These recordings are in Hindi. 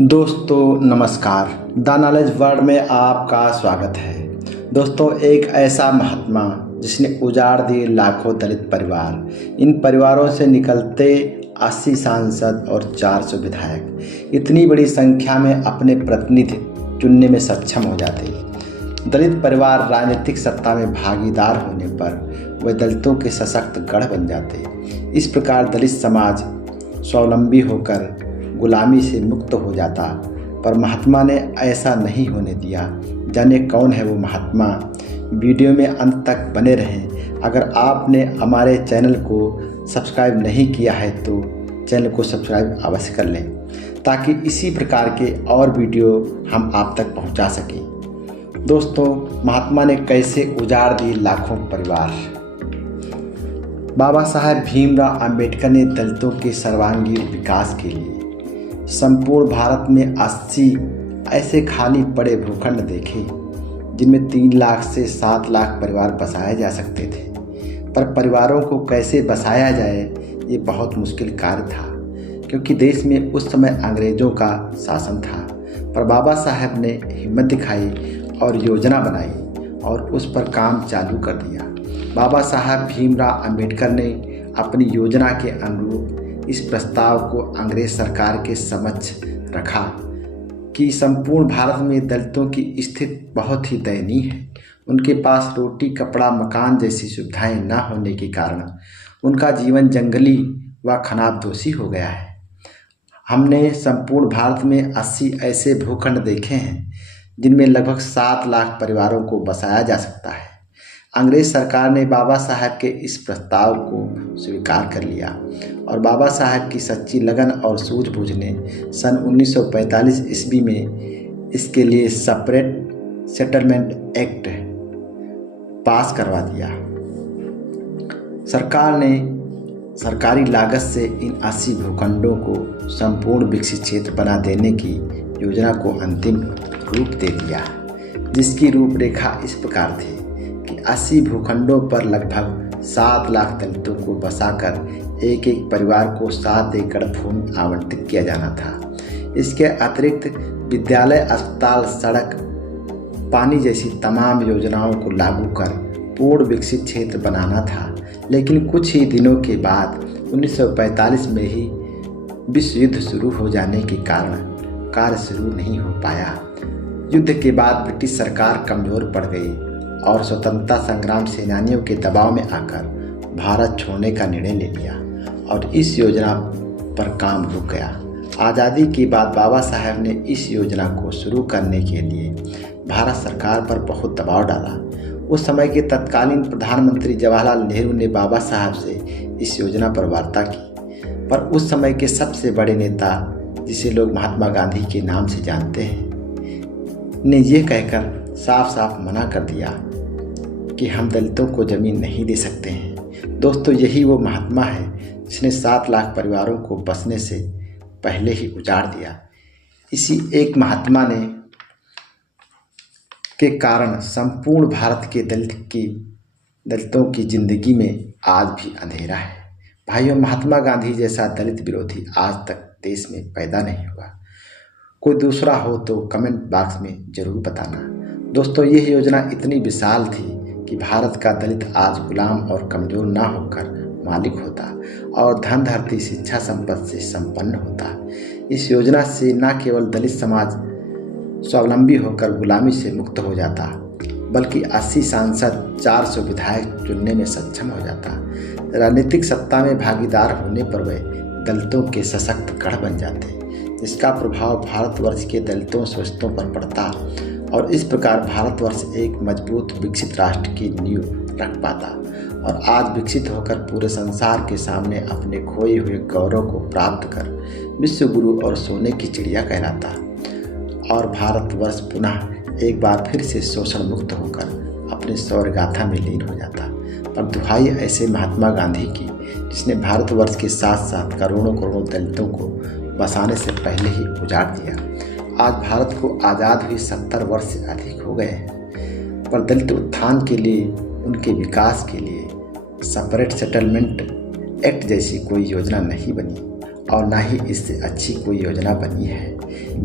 दोस्तों नमस्कार, द नॉलेज वर्ल्ड में आपका स्वागत है। दोस्तों, एक ऐसा महात्मा जिसने उजाड़ दिए लाखों दलित परिवार, इन परिवारों से निकलते 80 सांसद और 400 विधायक इतनी बड़ी संख्या में अपने प्रतिनिधि चुनने में सक्षम हो जाते। दलित परिवार राजनीतिक सत्ता में भागीदार होने पर वे दलितों के सशक्त गढ़ बन जाते। इस प्रकार दलित समाज स्वावलंबी होकर गुलामी से मुक्त हो जाता। पर महात्मा ने ऐसा नहीं होने दिया। जाने कौन है वो महात्मा? वीडियो में अंत तक बने रहें। अगर आपने हमारे चैनल को सब्सक्राइब नहीं किया है तो चैनल को सब्सक्राइब अवश्य कर लें, ताकि इसी प्रकार के और वीडियो हम आप तक पहुंचा सकें। दोस्तों, महात्मा ने कैसे उजाड़ दी लाखों परिवार? बाबा साहेब भीमराव अंबेडकर ने दलितों के सर्वांगीण विकास के लिए संपूर्ण भारत में 80 ऐसे खाली पड़े भूखंड देखे जिनमें 3 लाख से 7 लाख परिवार बसाए जा सकते थे। पर परिवारों को कैसे बसाया जाए ये बहुत मुश्किल कार्य था, क्योंकि देश में उस समय अंग्रेज़ों का शासन था। पर बाबा साहब ने हिम्मत दिखाई और योजना बनाई और उस पर काम चालू कर दिया। बाबा साहब भीमराव अंबेडकर ने अपनी योजना के अनुरूप इस प्रस्ताव को अंग्रेज सरकार के समक्ष रखा कि संपूर्ण भारत में दलितों की स्थिति बहुत ही दयनीय है। उनके पास रोटी, कपड़ा, मकान जैसी सुविधाएं न होने के कारण उनका जीवन जंगली व खनाबदोशी हो गया है। हमने संपूर्ण भारत में 80 ऐसे भूखंड देखे हैं जिनमें लगभग 7 लाख परिवारों को बसाया जा सकता है। अंग्रेज सरकार ने बाबा साहब के इस प्रस्ताव को स्वीकार कर लिया और बाबा साहब की सच्ची लगन और सूझबूझ ने सन 1945 ईस्वी में इसके लिए सेपरेट सेटलमेंट एक्ट पास करवा दिया। सरकार ने सरकारी लागत से इन 80 भूखंडों को संपूर्ण विकसित क्षेत्र बना देने की योजना को अंतिम रूप दे दिया, जिसकी रूपरेखा इस प्रकार थी कि 80 भूखंडों पर लगभग 7 लाख दलितों को बसाकर एक एक परिवार को 7 एकड़ भूमि आवंटित किया जाना था। इसके अतिरिक्त विद्यालय, अस्पताल, सड़क, पानी जैसी तमाम योजनाओं को लागू कर पूर्ण विकसित क्षेत्र बनाना था। लेकिन कुछ ही दिनों के बाद 1945 में ही विश्व युद्ध शुरू हो जाने के कारण कार्य शुरू नहीं हो पाया। युद्ध के बाद ब्रिटिश सरकार कमज़ोर पड़ गई और स्वतंत्रता संग्राम सेनानियों के दबाव में आकर भारत छोड़ने का निर्णय ले लिया और इस योजना पर काम रुक गया। आज़ादी के बाद बाबा साहब ने इस योजना को शुरू करने के लिए भारत सरकार पर बहुत दबाव डाला। उस समय के तत्कालीन प्रधानमंत्री जवाहरलाल नेहरू ने बाबा साहब से इस योजना पर वार्ता की, पर उस समय के सबसे बड़े नेता, जिसे लोग महात्मा गांधी के नाम से जानते हैं, ने यह कहकर साफ साफ मना कर दिया कि हम दलितों को ज़मीन नहीं दे सकते हैं। दोस्तों, यही वो महात्मा है जिसने 7 लाख परिवारों को बसने से पहले ही उजाड़ दिया। इसी एक महात्मा ने के कारण संपूर्ण भारत के दलितों की ज़िंदगी में आज भी अंधेरा है। भाइयों, महात्मा गांधी जैसा दलित विरोधी आज तक देश में पैदा नहीं हुआ। कोई दूसरा हो तो कमेंट बॉक्स में ज़रूर बताना। दोस्तों, यह योजना इतनी विशाल थी कि भारत का दलित आज गुलाम और कमज़ोर ना होकर मालिक होता और धन, धरती, शिक्षा, संपत्ति से संपन्न होता। इस योजना से न केवल दलित समाज स्वावलंबी होकर गुलामी से मुक्त हो जाता, बल्कि 80 सांसद, 400 विधायक चुनने में सक्षम हो जाता। राजनीतिक सत्ता में भागीदार होने पर वे दलितों के सशक्त गढ़ बन जाते, जिसका प्रभाव भारतवर्ष के दलितों शोषितों पर पड़ता और इस प्रकार भारतवर्ष एक मजबूत विकसित राष्ट्र की नींव रख पाता और आज विकसित होकर पूरे संसार के सामने अपने खोए हुए गौरव को प्राप्त कर विश्व गुरु और सोने की चिड़िया कहलाता और भारतवर्ष पुनः एक बार फिर से शोषण मुक्त होकर अपने शौर्य गाथा में लीन हो जाता। पर दुहाई ऐसे महात्मा गांधी की, जिसने भारतवर्ष के साथ साथ करोड़ों करोड़ों दलितों को बसाने से पहले ही उजाड़ दिया। आज भारत को आज़ाद हुए 70 वर्ष से अधिक हो गए हैं, पर दलित उत्थान के लिए, उनके विकास के लिए सेपरेट सेटलमेंट एक्ट जैसी कोई योजना नहीं बनी और ना ही इससे अच्छी कोई योजना बनी है।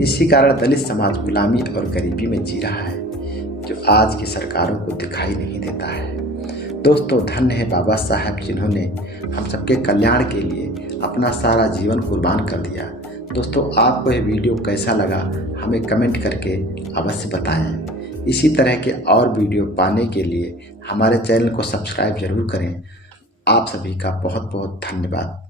इसी कारण दलित समाज गुलामी और गरीबी में जी रहा है, जो आज की सरकारों को दिखाई नहीं देता है। दोस्तों, धन्य है बाबा साहब जिन्होंने हम सबके कल्याण के लिए अपना सारा जीवन कुर्बान कर दिया। दोस्तों, आपको यह वीडियो कैसा लगा हमें कमेंट करके अवश्य बताएं। इसी तरह के और वीडियो पाने के लिए हमारे चैनल को सब्सक्राइब जरूर करें। आप सभी का बहुत बहुत धन्यवाद।